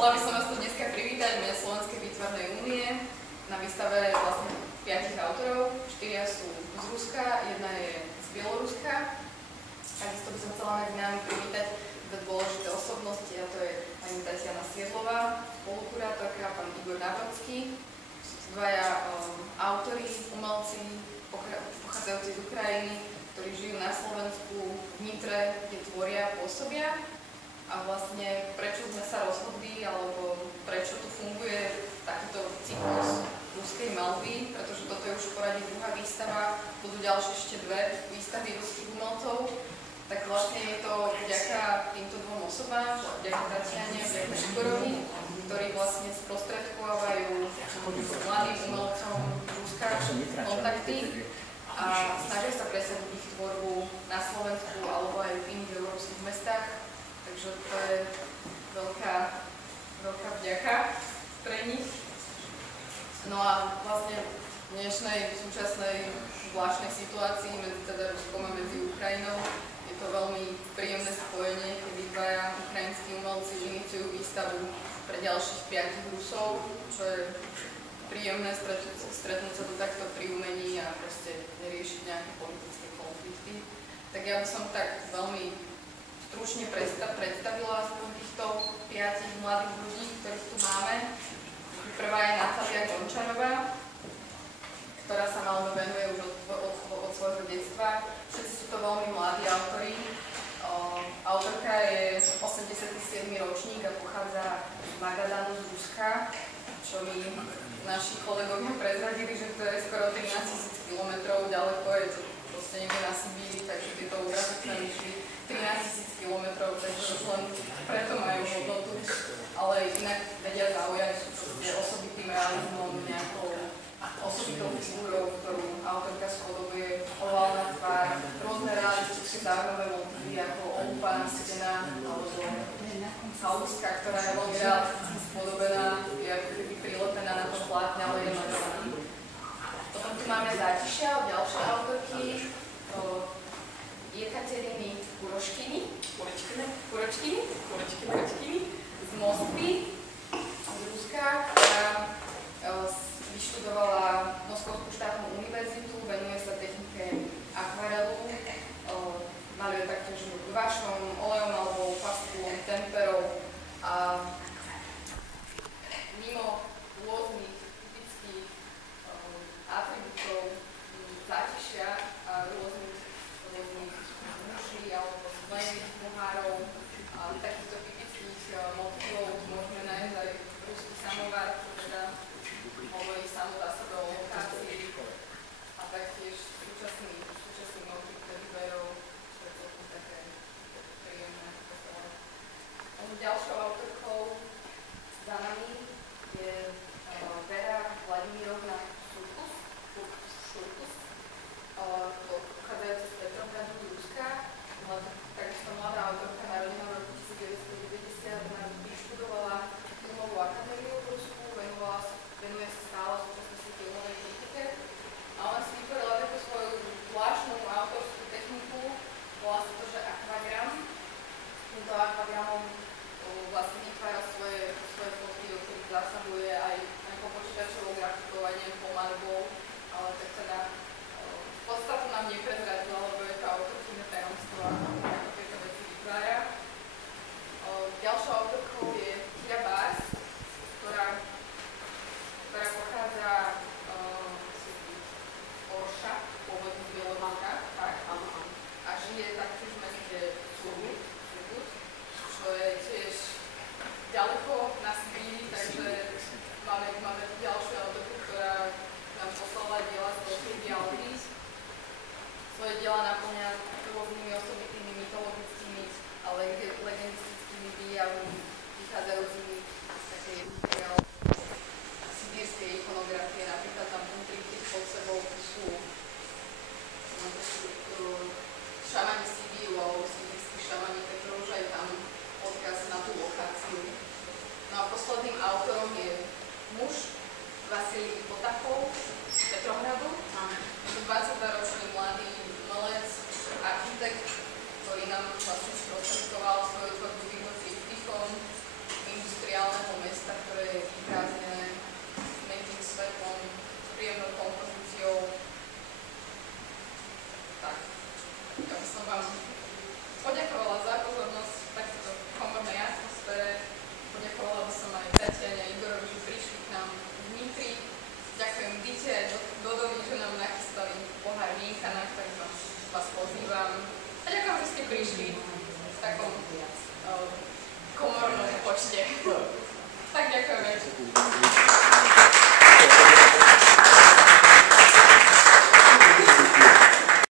Chcela by som vás tu dneska privítať v mene Slovenskej výtvarnej únie na výstave vlastne 5 autorov. 4 sú z Ruska, jedna je z Bieloruska. Takisto by som chcela medzi nami privítať dve dôležité osobnosti, a to je pani Tatiana Siedlová, spolukurátorka, pán Igor Nábrodský. Dvaja autori, umelci pochádzajúci z Ukrajiny, ktorí žijú na Slovensku, v Nitre, kde tvoria, pôsobia. A vlastne prečo sme sa rozhodli, alebo prečo tu funguje takýto cyklus ruskej malby, pretože toto je už v poradí druhá výstava, budú ďalšie ešte dve výstavy ruských umelcov, tak vlastne je to vďaka týmto dvom osobám, vďaka Tatiane, vďaka Igorovi, ktorí vlastne sprostredkovajú mladým umelcom Ruska kontakty a snažia sa presadiť ich tvorbu na Slovensku alebo aj v iných európskych mestách. Takže to je veľká vďaka pre nich. No a vlastne v dnešnej súčasnej zvláštnej situácii medzi teda Ruskom a medzi Ukrajinou je to veľmi príjemné spojenie, kedy dvaja ukrajinskí umelci iniciujú výstavu pre ďalších 5 Rusov, čo je príjemné stretnúť sa tu takto pri umení a proste neriešiť nejaké politické konflikty. Tak ja by som tak veľmi stručne predstavila aspoň týchto 5 mladých ľudí, ktorých tu máme. Prvá je Natália Gončarová, ktorá sa malbe venuje už od svojho detstva. Všetci sú to veľmi mladí autori. Autorka je 87. ročník a pochádza z Magadanu z Ruska, čo mi naši kolegovia prezradili, že to je skoro 13 000 kilometrov ďaleko, je to proste niekde na Sibíri, takže tieto úrazy sa myšli 13 000 kilometrov, takže len preto majú hodnotu, ale inak vedia zaujať, sú proste osobitým realizmom, nejakou osobitou figúrou, ktorú autorka spodobuje, oválna tvár, rôzne realistické zaujímavé motívy ako olúpaná stena alebo haluska, ktorá je veľmi realisticky spodobená, je ako keby prilepená na to plátne, ale je malovaná. Potom tu máme Zátišia od ďalšej autorky, Jekateriny Kuročkiny z Moskvy, z Ruska, ktorá vyštudovala Moskovskú štátnu univerzitu, venuje sa technike akvarelu, maluje taktiež guašom, olejom alebo pastelom, temperou a mimo rôznych typických atribútov Zátišia a rôznych muší alebo sklených pohárov a takýchto typických motivov môžeme nájsť aj ruský samovar, čo teda hovorí samo za sebe o lokácii a taktiež súčasný motiv teddybearov, čo je celkom také príjemné. Ďalšou autorkou za nami je Vera Vladimirovna Šurkus, pochádzajúca z Petrohradu z Ruska, takisto mladá autorka narodená v roku 1990, ona vyštudovala filmovú akadémiu v Rusku, venuje sa stále v súčasnosti filmovej kritike a ona si vytvorila takú svoju zvláštnu autorskú techniku, volá sa to, že akvagram. Týmto akvagramom vlastne vytvára svoje fotky, do ktorých zasahuje aj nejakou počítačovou grafikou, aj nejakou malbou, ale tak teda v podstate nám neprezradila, lebo je to autorčinné tajomstvo, ako tieto veci vytvára. Ďalšou autorkou je Kira Bars, ktorá pochádza z Orša, pôvodne z Bieloruska, a žije taktiež v meste Surgut, čo je tiež ďaleko na Sibíri, takže máme tu ďalšiu autorku, ktorá nám poslala diela z veľkej diaľky. Svoje diela naplňa rôznymi osobitými mytologickými a legendistickými výjavmi, vychádzajúcimi z takej sibírskej ikonografie. Napríklad tam ten triptych pod sebou sú šamani Sibíru alebo sibírski šamani, takže už aj tam odkaz na tú lokáciu. No a posledným autorom je muž Vasilij Potapov z Petrohradu. Je to 22-ročný mladý umelec, architekt, ktorý nám vlastne sprostredkoval svoju tvorbu triptychom industriálneho som vám poďakovala za pozornosť v takto komornej atmosfére. Poďakovala by som aj Tatiane a Igorovi, že prišli k nám v Nitri. Ďakujem Dite a Dodovi, že nám nachystali pohár vínka, na ktorý vás pozývam. A ďakujem, že ste prišli v takom komornom počte. Tak ďakujeme.